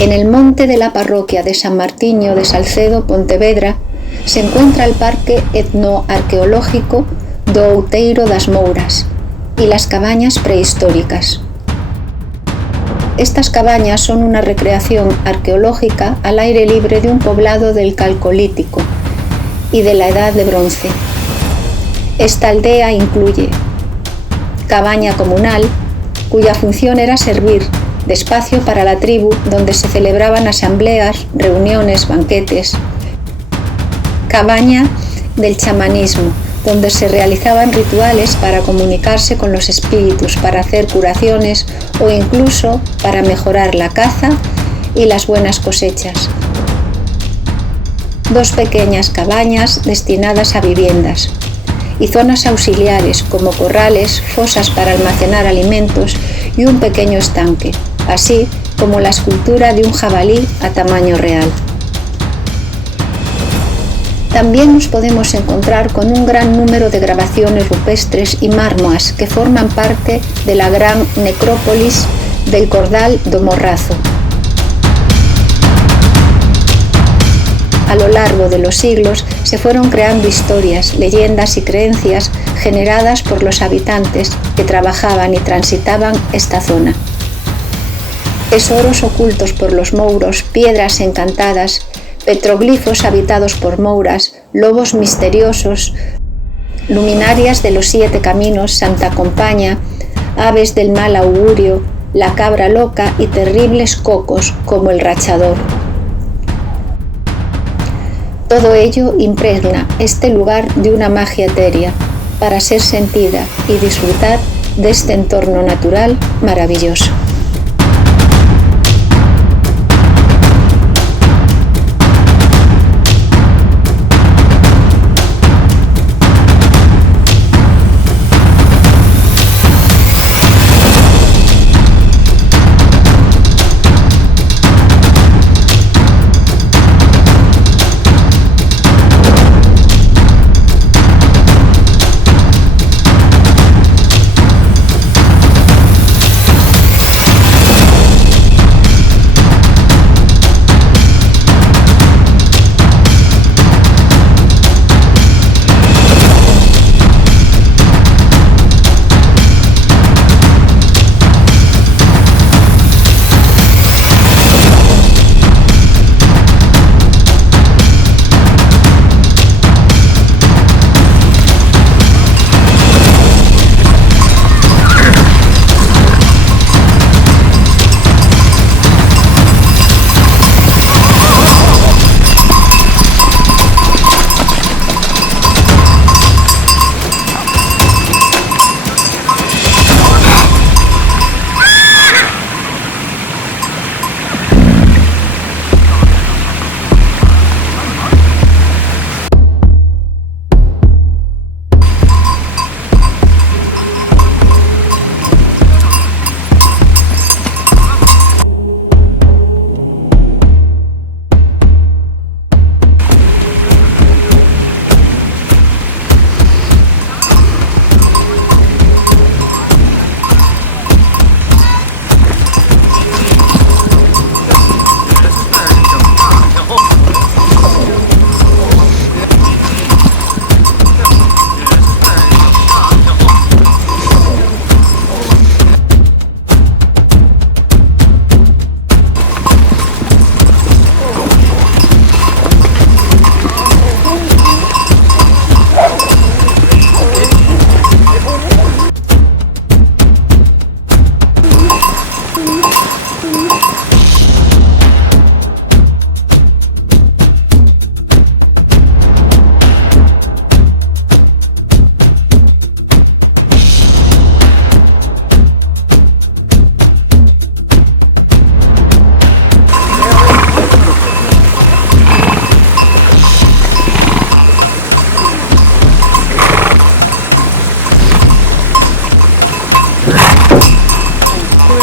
En el monte de la parroquia de San Martiño de Salcedo, Pontevedra, se encuentra el Parque Etnoarqueológico do Outeiro das Mouras y las Cabañas Prehistóricas. Estas cabañas son una recreación arqueológica al aire libre de un poblado del Calcolítico y de la Edad de Bronce. Esta aldea incluye cabaña comunal, cuya función era servir de espacio para la tribu donde se celebraban asambleas, reuniones, banquetes. Cabaña del chamanismo, donde se realizaban rituales para comunicarse con los espíritus, para hacer curaciones o incluso para mejorar la caza y las buenas cosechas. Dos pequeñas cabañas destinadas a viviendas y zonas auxiliares como corrales, fosas para almacenar alimentos y un pequeño estanque, así como la escultura de un jabalí a tamaño real. También nos podemos encontrar con un gran número de grabaciones rupestres y mármoras que forman parte de la gran necrópolis del Cordal do Morrazo. A lo largo de los siglos se fueron creando historias, leyendas y creencias generadas por los habitantes que trabajaban y transitaban esta zona. Tesoros ocultos por los mouros, piedras encantadas, petroglifos habitados por mouras, lobos misteriosos, luminarias de los 7 caminos, Santa Compaña, aves del mal augurio, la cabra loca y terribles cocos como el rachador. Todo ello impregna este lugar de una magia etérea para ser sentida y disfrutar de este entorno natural maravilloso.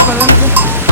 para adelante.